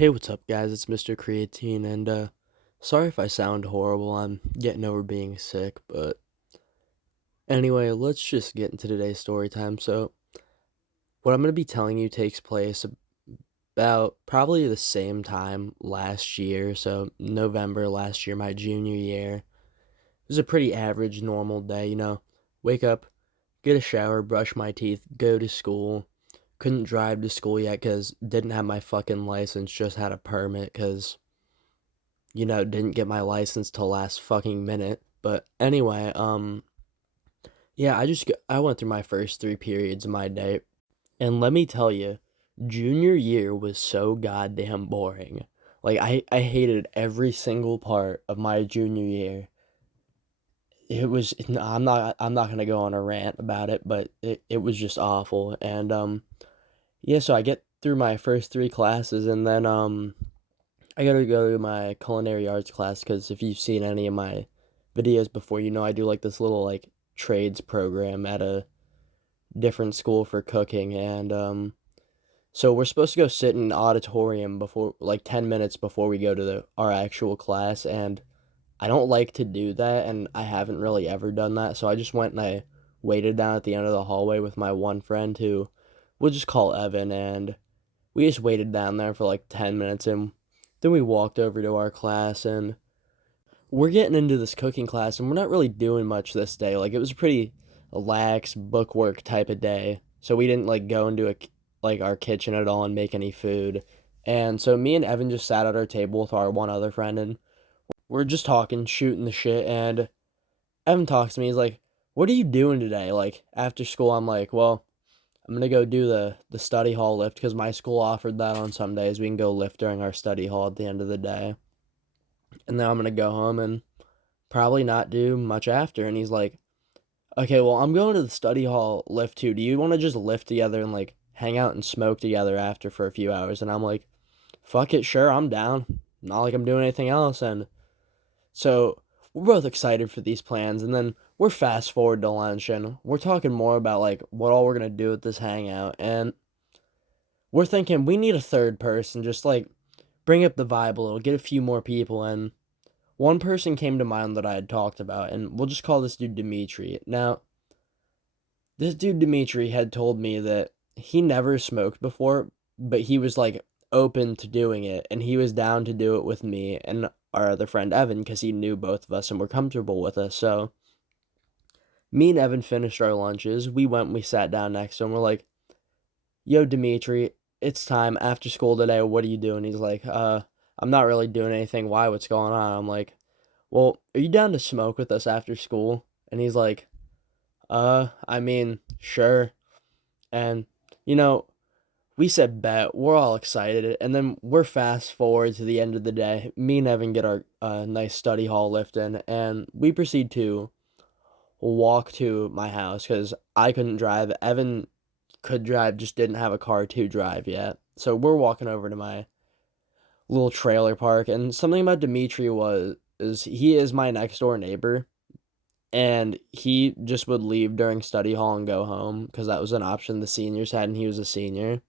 Hey, what's up, guys? It's Mr. Creatine, and sorry if I sound horrible. I'm getting over being sick, but anyway, let's just get into today's story time. So, what I'm going to be telling you takes place about probably the same time last year. So, November last year, my junior year. It was a pretty average, normal day, wake up, get a shower, brush my teeth, go to school. Couldn't drive to school yet because didn't have my fucking license, just had a permit because didn't get my license till last fucking minute. But anyway, yeah, I went through my first three periods of my day, and let me tell you, junior year was so goddamn boring. Like I hated every single part of my junior year. It was no, I'm not gonna go on a rant about it, but it was just awful. And yeah, so I get through my first three classes, and then I gotta go to my culinary arts class because if you've seen any of my videos before, I do like this little like trades program at a different school for cooking, and so we're supposed to go sit in an auditorium before like 10 minutes before we go to our actual class, and I don't like to do that, and I haven't really ever done that, so I just went and I waited down at the end of the hallway with my one friend who we'll just call Evan, and we just waited down there for like 10 minutes, and then we walked over to our class, and we're getting into this cooking class, and we're not really doing much this day. Like, it was a pretty lax bookwork type of day. So we didn't like go into like our kitchen at all and make any food. And so me and Evan just sat at our table with our one other friend, and we're just talking, shooting the shit. And Evan talks to me. He's like, "What are you doing today?" Like after school, I'm like, "Well, I'm gonna go do the study hall lift because my school offered that on some days. We can go lift during our study hall at the end of the day." And then I'm gonna go home and probably not do much after. And he's like, "Okay, well, I'm going to the study hall lift too. Do you want to just lift together and like hang out and smoke together after for a few hours?" And I'm like, "Fuck it, sure, I'm down. Not like I'm doing anything else." And so we're both excited for these plans. And then we're fast forward to lunch, and we're talking more about like what all we're gonna do at this hangout. And we're thinking we need a third person, just like bring up the vibe a little, get a few more people. And one person came to mind that I had talked about, and we'll just call this dude Dimitri. Now, this dude Dimitri had told me that he never smoked before, but he was like open to doing it, and he was down to do it with me and our other friend Evan because he knew both of us and were comfortable with us. So, me and Evan finished our lunches. We went and we sat down next to him. We're like, "Yo, Dimitri, it's time after school today. What are you doing?" He's like, I'm not really doing anything. Why? What's going on?" I'm like, "Well, are you down to smoke with us after school?" And he's like, I mean, sure. And, you know, we said bet. We're all excited. And then we're fast forward to the end of the day. Me and Evan get our nice study hall lift in, and we proceed to walk to my house because I couldn't drive. Evan could drive, just didn't have a car to drive yet. So we're walking over to my little trailer park. And something about Dimitri was is he is my next door neighbor, and he just would leave during study hall and go home because that was an option the seniors had, and he was a senior.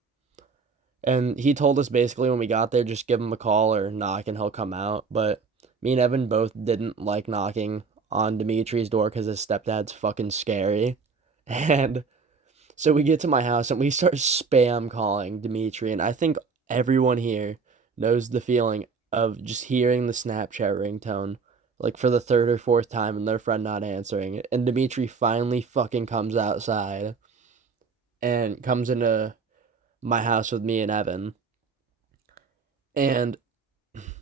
And he told us basically when we got there, just give him a call or knock and he'll come out. But me and Evan both didn't like knocking on Dimitri's door because his stepdad's fucking scary. And so we get to my house and we start spam calling Dimitri. And I think everyone here knows the feeling of just hearing the Snapchat ringtone like for the third or fourth time and their friend not answering it. And Dimitri finally fucking comes outside and comes into my house with me and Evan. And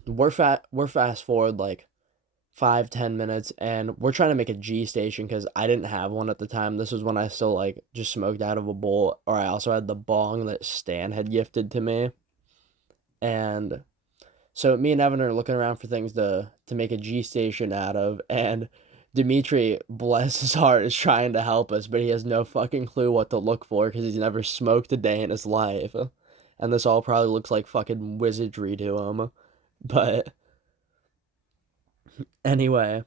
we're fast forward like 5-10 minutes, and we're trying to make a G station because I didn't have one at the time. This was when I still like just smoked out of a bowl, or I also had the bong that Stan had gifted to me. And so me and Evan are looking around for things to make a G station out of, and Dimitri, bless his heart, is trying to help us, but he has no fucking clue what to look for because he's never smoked a day in his life. And this all probably looks like fucking wizardry to him. But anyway,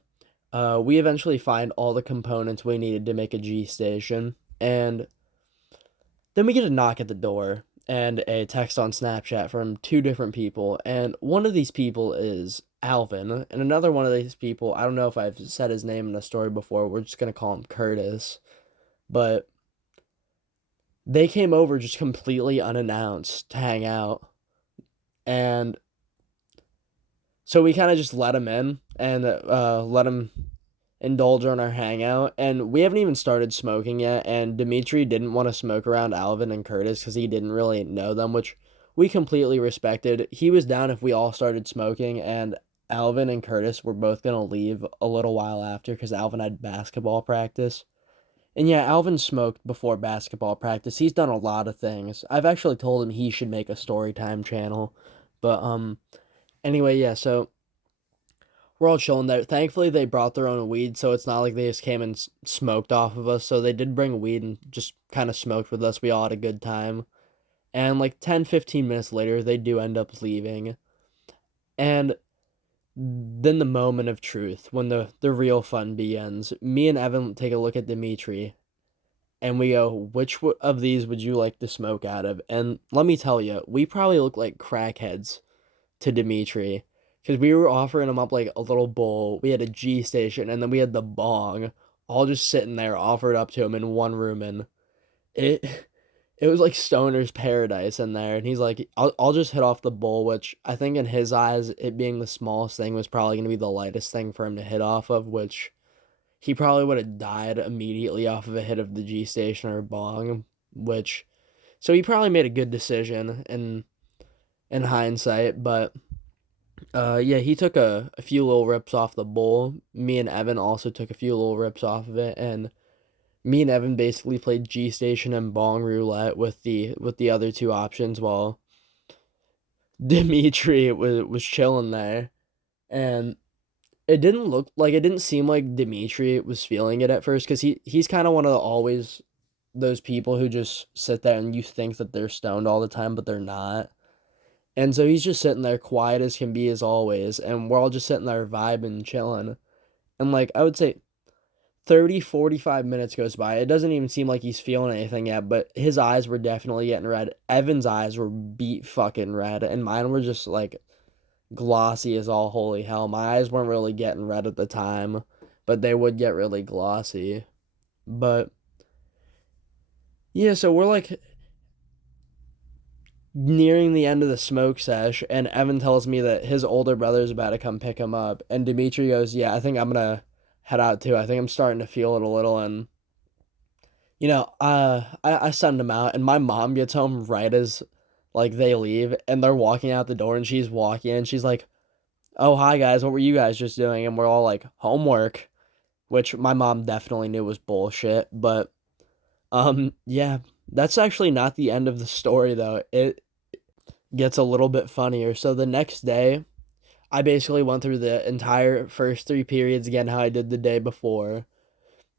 we eventually find all the components we needed to make a G station, and then we get a knock at the door, and a text on Snapchat from two different people. And one of these people is Alvin, and another one of these people, I don't know if I've said his name in a story before, we're just going to call him Curtis. But they came over just completely unannounced to hang out. And so we kind of just let him in and let him indulge on our hangout. And we haven't even started smoking yet. And Dimitri didn't want to smoke around Alvin and Curtis because he didn't really know them, which we completely respected. He was down if we all started smoking, and Alvin and Curtis were both going to leave a little while after because Alvin had basketball practice. And yeah, Alvin smoked before basketball practice. He's done a lot of things. I've actually told him he should make a story time channel. But anyway, yeah, so we're all chilling there. Thankfully, they brought their own weed, so it's not like they just came and smoked off of us. So they did bring weed and just kind of smoked with us. We all had a good time. And like 10, 15 minutes later, they do end up leaving. And then the moment of truth, when the real fun begins, me and Evan take a look at Dimitri and we go, which of these would you like to smoke out of? And let me tell you, we probably look like crackheads to Dimitri because we were offering him up like a little bowl. We had a G station and then we had the bong, all just sitting there offered up to him in one room, and it it was like stoner's paradise in there. And he's like, I'll just hit off the bowl, which I think in his eyes, it being the smallest thing was probably going to be the lightest thing for him to hit off of, which he probably would have died immediately off of a hit of the G station or bong, which so he probably made a good decision in hindsight. But yeah, he took a few little rips off the bowl. Me and Evan also took a few little rips off of it, and me and Evan basically played G Station and Bong Roulette with the other two options while Dimitri was chilling there. And it didn't seem like Dimitri was feeling it at first because he's kind of one of the always those people who just sit there and you think that they're stoned all the time, but they're not. And so he's just sitting there quiet as can be as always, and we're all just sitting there vibing, chilling. And like I would say 30, 45 minutes goes by. It doesn't even seem like he's feeling anything yet, but his eyes were definitely getting red. Evan's eyes were beat fucking red, and mine were just like glossy as all holy hell. My eyes weren't really getting red at the time, but they would get really glossy. But yeah, so we're like nearing the end of the smoke sesh, and Evan tells me that his older brother is about to come pick him up, and Dimitri goes, "Yeah, I think I'm gonna head out too. I think I'm starting to feel it a little." And I send him out, and my mom gets home right as like they leave, and they're walking out the door, and she's walking, and she's like, "Oh, hi guys, what were you guys just doing?" And we're all like, "Homework," which my mom definitely knew was bullshit. But yeah, that's actually not the end of the story though. It gets a little bit funnier. So the next day, I basically went through the entire first three periods again, how I did the day before.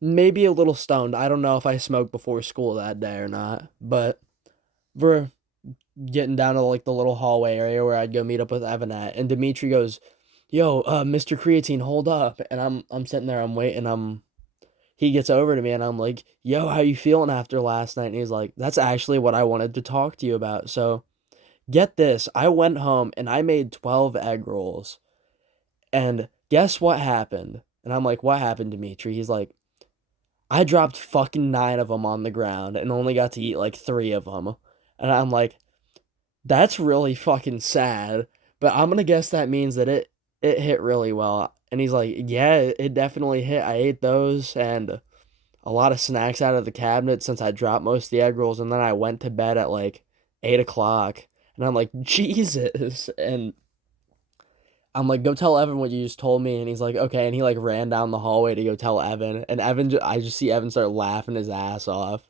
Maybe a little stoned. I don't know if I smoked before school that day or not, but we're getting down to like the little hallway area where I'd go meet up with Evan at, and Dimitri goes, "Yo, Mr. Creatine, hold up." And I'm sitting there, I'm waiting, he gets over to me and I'm like, "Yo, how you feeling after last night?" And he's like, "That's actually what I wanted to talk to you about." So get this, I went home and I made 12 egg rolls. And guess what happened? And I'm like, "What happened, Dimitri?" He's like, "I dropped fucking 9 of them on the ground and only got to eat like 3 of them." And I'm like, "That's really fucking sad, but I'm gonna guess that means that it hit really well." And he's like, "Yeah, it definitely hit. I ate those and a lot of snacks out of the cabinet since I dropped most of the egg rolls, and then I went to bed at like 8 o'clock." And I'm like, "Jesus." And I'm like, "Go tell Evan what you just told me." And he's like, "Okay." And he like ran down the hallway to go tell Evan. And I just see Evan start laughing his ass off,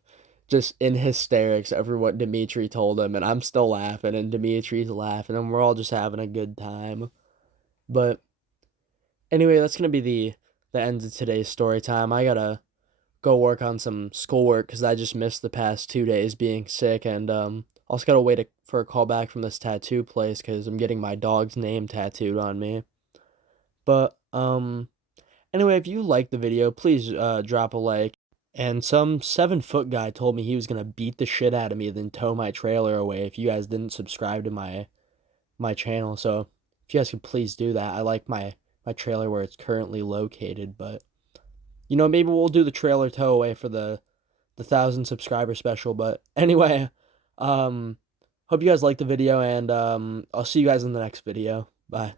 just in hysterics over what Dimitri told him. And I'm still laughing, and Dimitri's laughing, and we're all just having a good time. But anyway, that's gonna be the end of today's story time. I gotta go work on some schoolwork because I just missed the past 2 days being sick, and also gotta wait for a call back from this tattoo place because I'm getting my dog's name tattooed on me. But anyway, if you like the video, please drop a like And some 7-foot guy told me he was gonna beat the shit out of me, then tow my trailer away if you guys didn't subscribe to my channel. So if you guys could please do that. I like my trailer where it's currently located, but maybe we'll do the trailer tow away for the 1,000 subscriber special. But anyway, hope you guys liked the video, and I'll see you guys in the next video. Bye.